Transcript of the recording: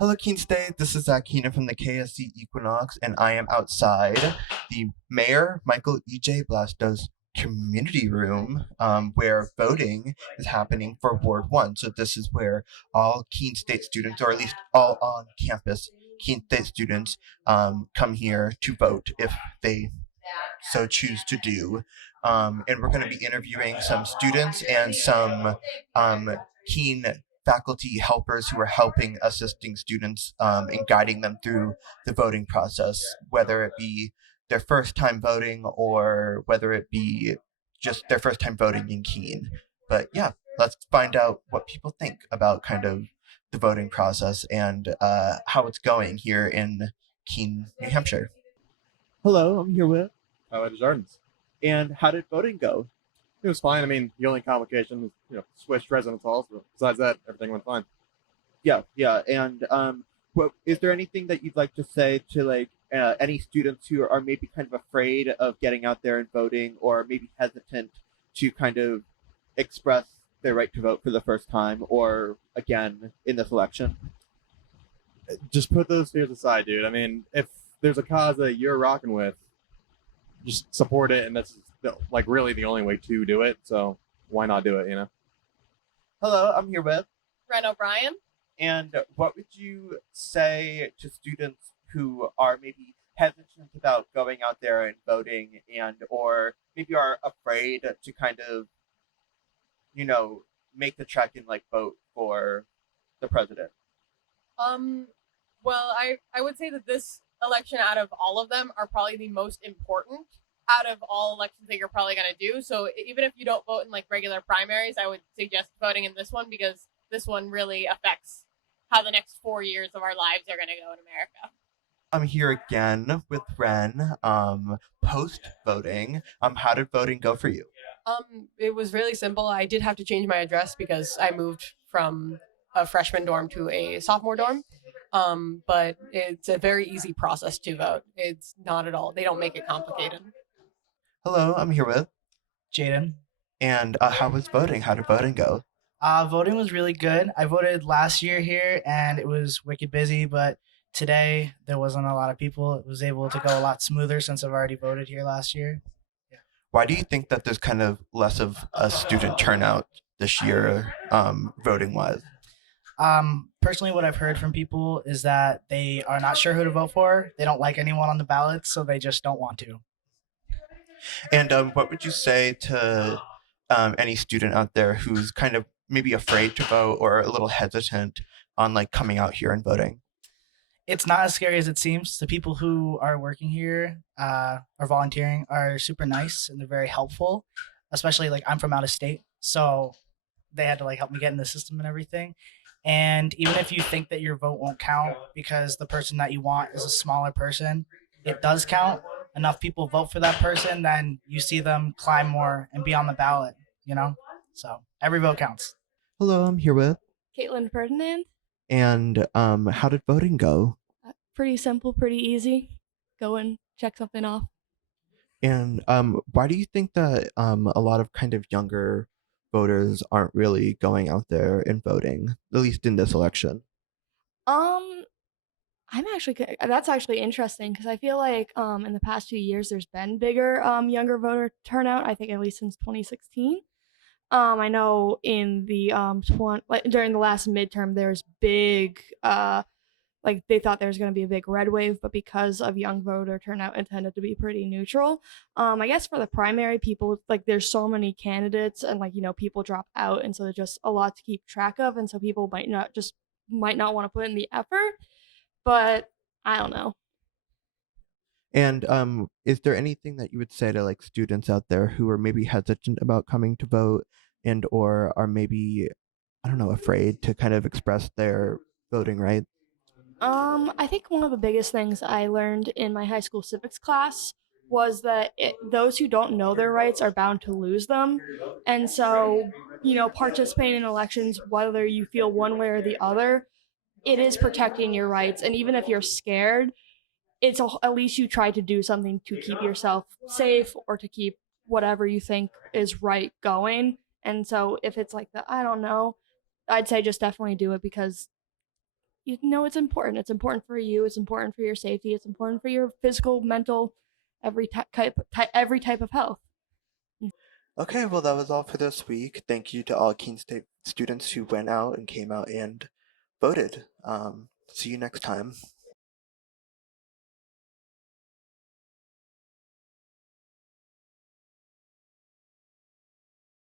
Hello, Keene State. This is Zach Keenan from the KSC Equinox, and I am outside the Mayor Michael E.J. Blasto's community room where voting is happening for Ward 1. So, this is where all Keene State students, or at least all on campus Keene State students, come here to vote if they so choose to do. And we're going to be interviewing some students and some Keene faculty helpers who are helping assisting students and guiding them through the voting process, whether it be their first time voting or whether it be just their first time voting in Keene. But yeah, let's find out what people think about kind of the voting process and how it's going here in Keene, New Hampshire. Hello, I'm here with. At Jardins. And how did voting go? It was fine. I mean, the only complication was, switched residence halls, but besides that, everything went fine. Yeah. And what is there anything that you'd like to say to any students who are maybe kind of afraid of getting out there and voting, or maybe hesitant to kind of express their right to vote for the first time or again in this election? Just put those fears aside, dude. I mean, if there's a cause that you're rocking with, just support it, and that's really the only way to do it. So why not do it? Hello, I'm here with. Ren O'Brien. And what would you say to students who are maybe hesitant about going out there and voting, and or maybe are afraid to kind of, make the trek and vote for the president? Well, I would say that this election, out of all of them, are probably the most important out of all elections that you're probably going to do. So even if you don't vote in regular primaries, I would suggest voting in this one, because this one really affects how the next 4 years of our lives are going to go in America. I'm here again with Ren. Post voting, how did voting go for you? It was really simple. I did have to change my address because I moved from a freshman dorm to a sophomore dorm. But it's a very easy process to vote. It's not at all. They don't make it complicated. Hello, I'm here with. Jaden. And how was voting? How did voting go? Voting was really good. I voted last year here, and it was wicked busy, but today there wasn't a lot of people. It was able to go a lot smoother since I've already voted here last year. Yeah. Why do you think that there's kind of less of a student turnout this year, voting-wise? Personally, what I've heard from people is that they are not sure who to vote for. They don't like anyone on the ballot, so they just don't want to. And what would you say to any student out there who's kind of maybe afraid to vote or a little hesitant on coming out here and voting? It's not as scary as it seems. The people who are working here or volunteering are super nice, and they're very helpful, especially I'm from out of state, so they had to help me get in the system and everything. And even if you think that your vote won't count because the person that you want is a smaller person, it does count. Enough people vote for that person, then you see them climb more and be on the ballot, So every vote counts. Hello, I'm here with. Caitlin Ferdinand. And how did voting go? Pretty simple, pretty easy. Go and check something off. And why do you think that a lot of kind of younger voters aren't really going out there and voting, at least in this election? That's actually interesting, because I feel like in the past 2 years there's been bigger younger voter turnout. I think at least since 2016. I know in the during the last midterm there's big they thought there was going to be a big red wave, but because of young voter turnout, it tended to be pretty neutral. I guess for the primary, people there's so many candidates, and people drop out, and so there's just a lot to keep track of, and so people might not want to put in the effort. But I don't know. And is there anything that you would say to students out there who are maybe hesitant about coming to vote and or are maybe, I don't know, afraid to kind of express their voting rights? I think one of the biggest things I learned in my high school civics class was that those who don't know their rights are bound to lose them. And so, participating in elections, whether you feel one way or the other, it is protecting your rights. And even if you're scared, at least you try to do something to keep yourself safe or to keep whatever you think is right going. And so if it's I don't know, I'd say just definitely do it, because you know it's important. It's important for you. It's important for your safety. It's important for your physical, mental, every type of health. Okay, well, that was all for this week. Thank you to all Keene State students who went out and came out and voted. See you next time.